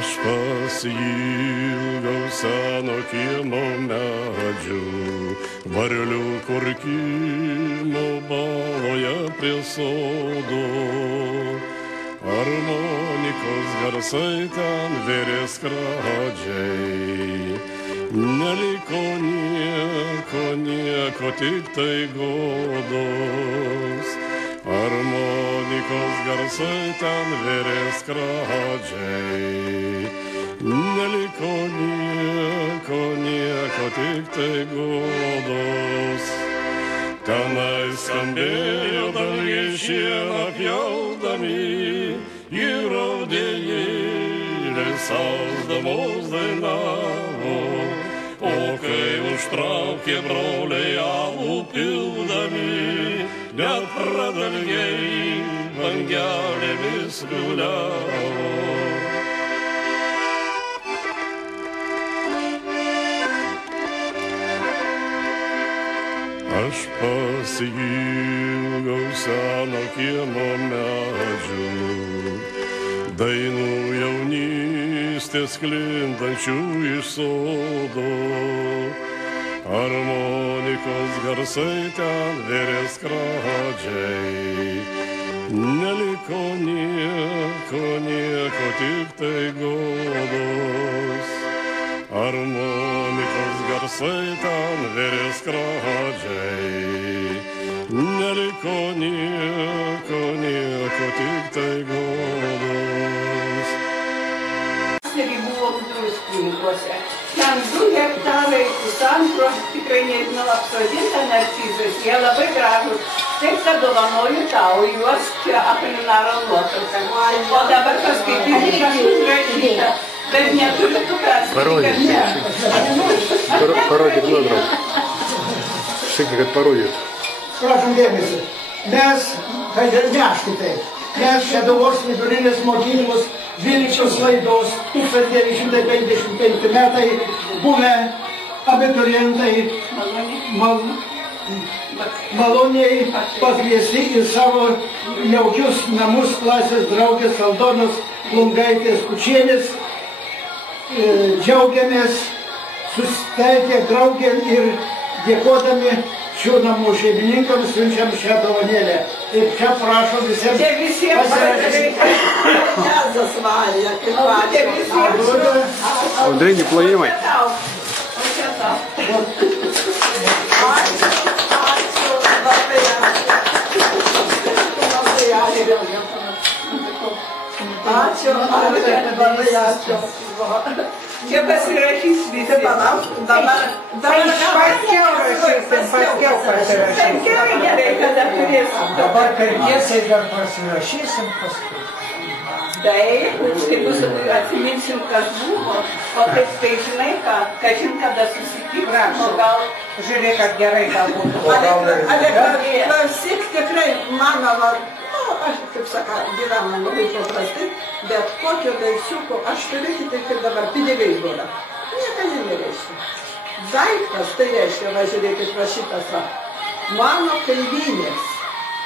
Aš pasiilgau seno kiemo medžių, varlių kurkimo baloje prie sodo. Armonikos garsai ten vėrė skradžiai, neliko nieko, tik tai godos. Armonikos garsai ten vėrė skradžiai, neliko nieko, tik tai godos. Tenai skambėjo dalgiai šieną pjaudami, ir audėjėliai sausdamos dainavo, o kai užtraukė broliai alų pildami, net pradalgiai bangelėmis guliavo. Aš pasiilgau seno kiemo medžių, dainų jaunystės sklindančių iš sodo. Armonikos garsai ten vėrė skradžiai, neliko nieko, tik tai godos. Armonikos garsai ten vėrė skradžiai, neliko nieko, tik tai godos. Buvo druskininkuose. Ten 2 hektarai pusantro, tikrai nežinau, apsodinta narcizas, jie labai gražus. Taip, kad dovanoju tau juos čia Apolinaro nuotrauką. O dabar paskaityti kažkas užrašyta, bet neturiu tu kas. Parodyk nuotrauką. Sakė, kad parodyt. Prašom dėmesį. Mes, tai neškų taip, mes Šeduvos vidurinės mokyklos 12 laidos 1955 metai buvę abiturientai maloniai pakviesti į savo jaukius namus klasės draugės Aldonos Plungaitės Kučienės. Džiaugiamės susitaikę draugėm ir dėkodami šių namų šeimininkams siunčiam šią dovanėlę. Ir čia prašom visiems pasirašyti. Audrinį plojimai. Ačiū, labai ačiū. Čia pasirašys visi. Dabar paskiau pasirašysim. Gerai, kada turėsim. Dabar kartiesiai dar pasirašysim paskui. Taip, tai bus atsiminsim, kas buvo, o taip tai žinai ką, kažin kada susitiksim, o gal... Žiūrėk, kad gerai gal būtų. Klausyk, tikrai mano, aš, kaip sakau, gyvenu labai paprastai, bet kokio daikčiuko aš turiu kitaip ir dabar pinigai duoda. Nieko nereiškia. Daiktas tai reiškia, va žiūrėkit, va šitas va. Mano kaimynės,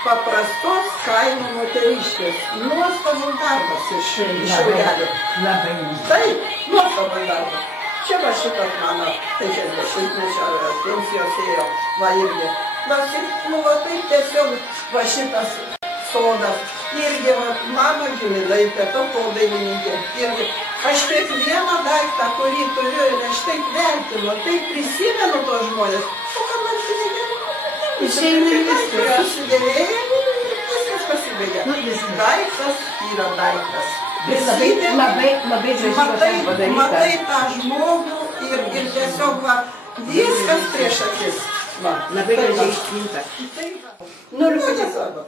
paprastos kaimo moteriškės, nuostabus darbas iš Šiaurelio. Taip, nuostabus darbas. Čia va šitas mano 50-mečio pensijos ėjo, va irgi. Klausyk, va taip tiesiog va šitas sodas. Irgi va mano giminaitė, to dainininkė. Irgi aš kiekvieną daiktą, kurį turiu ir aš taip vertinu, taip prisimenu tos žmonės. O ką man pinigė? Išeina viskas. Susidėlėja, viskas pasibaigė. Daiktas yra daiktas. Labai gražiai padaryta. Matai tą žmogų ir tiesiog va, viskas prieš akis. Labai gražiai išpinta. Noriu padėkoti.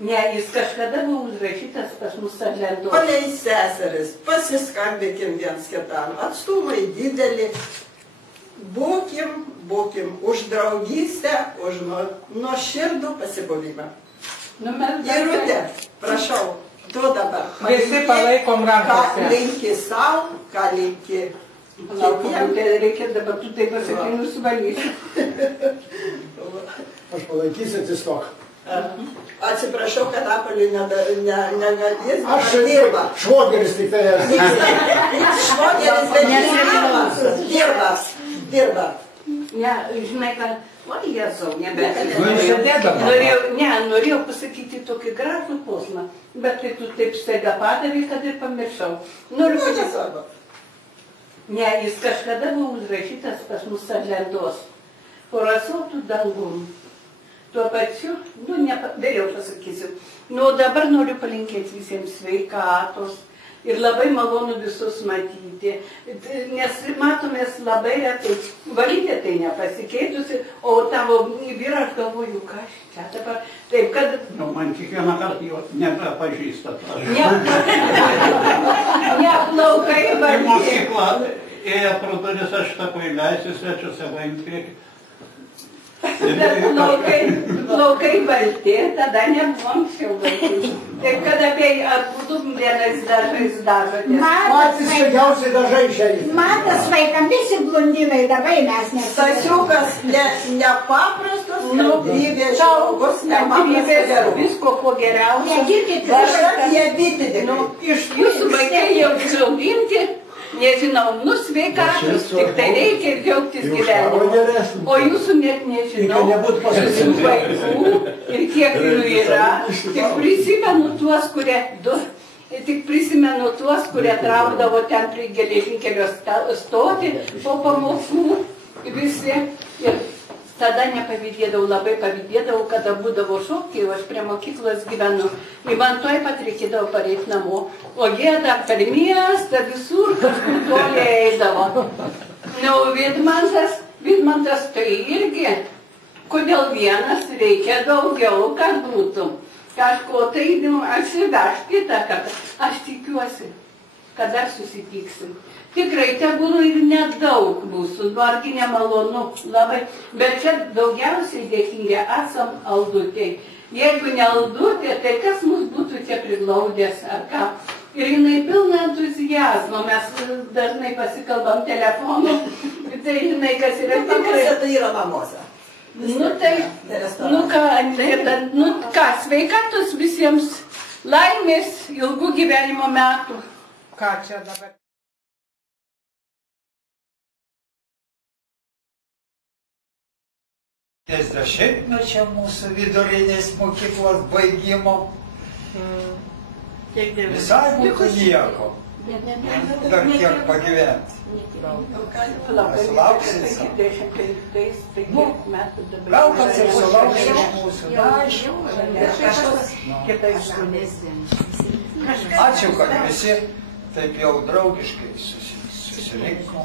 Ne, jis kažkada buvo užrašytas pas mus ant lentos. Paliai seseris, pasiskambikim viens kitam. Atstumai didelį. Būkim už draugystę, už nuoširdų pasibuvimą. Irutė, prašau, tu dabar. Visi palaikom rankose. Ką linki savo, ką linki kitiem. Reikia dabar tu taip pasakai, nusivalysi. Aš palaikysiu atsistok. Atsiprašau, kad Apolį negalės, Aš dirba. švogeris tik tai esu. Švogeris, bet dirba. Ne, žinai, kad, o Jėzau, norėjau pasakyti tokį gražų posmą, bet tai tu taip staiga padavai, kad ir pamiršau. Noriu pasakyti. Ne, jis kažkada buvo užrašytas pas mus ant lentos. Po rasotų dangum. Tuo pačiu, vėliau pasakysiu. O dabar noriu palinkėti visiems sveikatos ir labai malonu visus matyti. Nes matomės labai retai. Valytė tai nepasikeitusi, o tavo vyrą aš galvoju, ką aš čia dabar. Taip, kad... Man kiekvieną kartą jo nebepažįsta. Ne, plaukai Į mokyklą ėjo pro duris, aš tako įleisiu svečiuose vaim priekį. Bet plaukai balti, tada nebuvom šiaudai. Taip, kad apie ar būtum vienais dažais dažotės. Patys sveikiausiai dažai šiandien. Matas vaikam, visi blondinai, dabar mes nesame. Stasiukas nepaprastas, kantrybės žmogus, nepaprastas. Visko ko geriausio. Negirkit, Kažkas jie bitidė. Iš jūsų vaikai jau išauginti, nežinau, sveikatus, tik tai reikia ir džiaugtis gyvenimu. O jūsų net nežinau, visų vaikų ir kiek jų yra. Tik prisimenu tuos, kurie traukdavo ten prie geležinkelio stoti po pamokų visi. Ir tada nepavydėdavau, labai pavydėdavau, kada būdavo šokiai, o aš prie mokyklos gyvenu. Ir man tuoj pat reikėdavo pareiti namo. O jie dar per miestą visur kažkur toliai eidavo. Vidmantas tai irgi, kodėl vienas reikia daugiau, kad būtų. Kažko tai atsiveš kitą kartą. Aš tikiuosi, kad dar susitiksim. Tikrai tegul ir nedaug mūsų, argi nemalonu labai, bet čia daugiausiai dėkingi esam Aldutei. Jeigu ne Aldutė, tai kas mus būtų čia priglaudęs ar ką. Ir jinai pilna entuzijazmo, mes dažnai pasikalbam telefonu, tai žinai, kas yra tikrai. Tai yra namuose. Ką, sveikatos visiems, laimės, ilgų gyvenimo metų. Ką čia dabar? Dešimtmečio mūsų vidurinės mokyklos baigimo. Visai būtų nieko. Dar kiek pagyventi. Sulauksim savo. Gal kas ir sulauksim iš mūsų. Ačiū, kad visi taip jau draugiškai susirinko.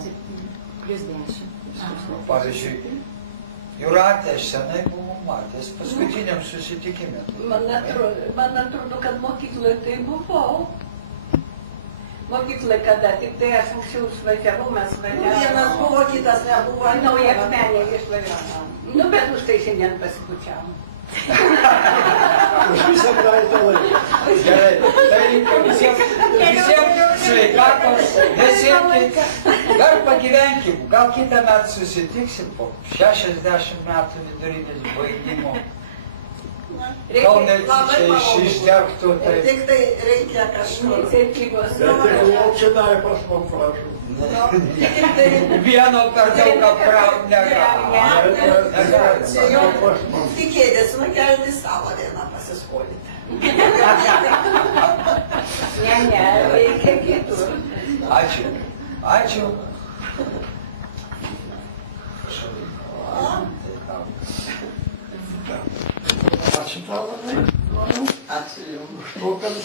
Pavyzdžiui, Jūratė, aš senai buvau matęs paskutiniam susitikime. Man atrodo, kad mokykloje tai buvau. Mokykloje kada, tik tai aš anksčiau išvažiavau, mes važiavome. Vienas buvo, kitas nebuvo. Nauja akmenė išvažiavome. Bet už tai šiandien pasipučiavom. Už visą praeitą laiką. Gerai, tai visiems sveikatos, nesirkit, dar pagyvenkim, gal kitą metą susitiksim po 60 metų vidurinės baigimo. Gal net čia išdegtų, tai... Tik tai reikia kažkur. Iniciatyvos. Čia davė prašom prašau. Vieno per daug apkraut negalima. Tikėdės nukelti savo dieną pasiskolinti. Ne, reikia kitur. Ačiū. Ačiū. Ačiū tau labai. Ačiū. Už to, kad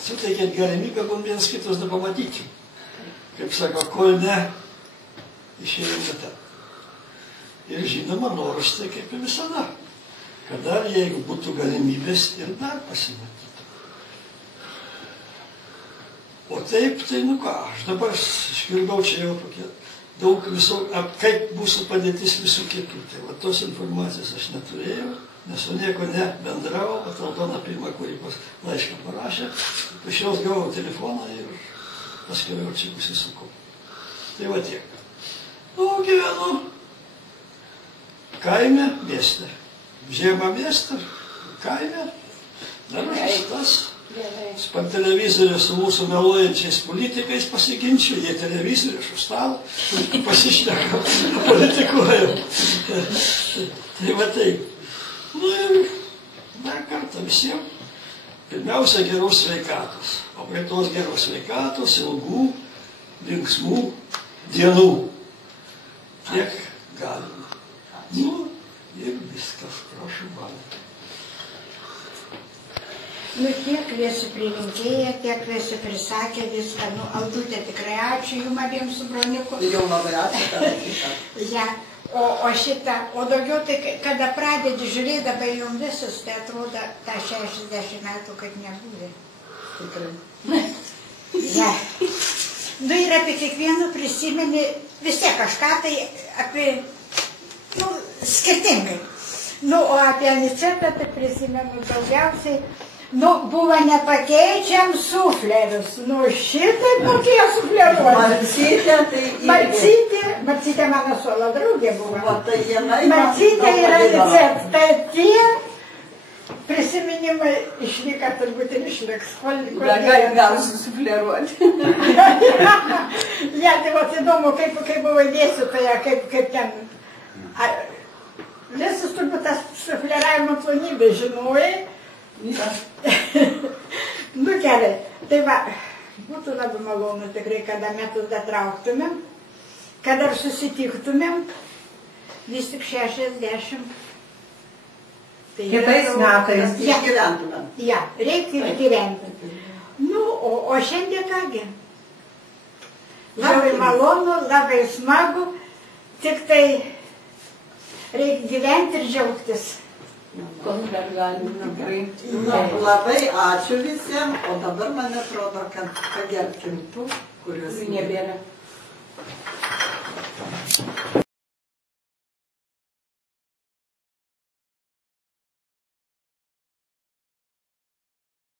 suteikėt galimybę mums vienas kitus pamatyti. Kaip sako, kol ne, išėjome ten. Ir žinoma, noras tai kaip ir visada. Kada, jeigu būtų galimybės, ir dar pasimatytų. O taip, tai nu ką, aš dabar išgirdau čia jau tokie daug visų, kaip mūsų padėtis visų kitų. Tai va tos informacijos aš neturėjau, nes su nieko nebendravau, bet Aldona pirmą, kuri laišką parašė, iš jos gavau telefoną ir paskui jau čia pasisukau. Tai va tiek. Nu, gyvenu kaime, mieste. Žiemą mieste, kaime. Dabar tas per televizorių su mūsų meluojančiais politikais pasiginčiu, jie televizorių už stalo pasišneka, politikuoja. Tai va taip. Nu ir dar kartą visiems. Pirmiausia, geros sveikatos. O prie tos geros sveikatos, ilgų, linksmų dienų. Kiek galima. Nu ir viskas, prašau man. Nu, tiek visi prilinkėję, tiek visi prisakė viską. Nu, Aldutė, tikrai ačiū jums abiems su broniuku. Jau labai ačiū. Ja. O šitą, o daugiau tai, kada pradedi žiūrėdama jums visus, tai atrodo, tą 60 metų, kad nebūdė. Tikrai. Ja. Nu, ir apie kiekvieną prisimeni vis tiek kažką tai apie, nu, skirtingai. Nu, o apie Anicetą tai prisimenu daugiausiai. Nu, buvo nepakeičiam suflerius. Nu, šitai kokie sufleruoti. Marcytė mano suolo draugė buvo. Marcytė ir Anicetą. Tai tie prisiminimai išlieka, turbūt ir išliks. Gal susufleruoti. Ja, tai vat įdomu, kaip buvo dėstytoja, kaip ten. Visus turbūt tas sufleravimo planybė žinojai. Nu gerai, tai va, būtų labai malonu tikrai, kada metus datrauktumėm, kada susitiktumėm, vis tik 60. Kitais metais išgyventumėm. Ja, reikia išgyventi. Nu, o šiandien kągi? Labai malonu, labai smagu, tik tai reikia gyventi ir džiaugtis. Kol dar galim. Labai ačiū visiems, o dabar man atrodo, kad pagerbkim tų, kuriuos nebėra.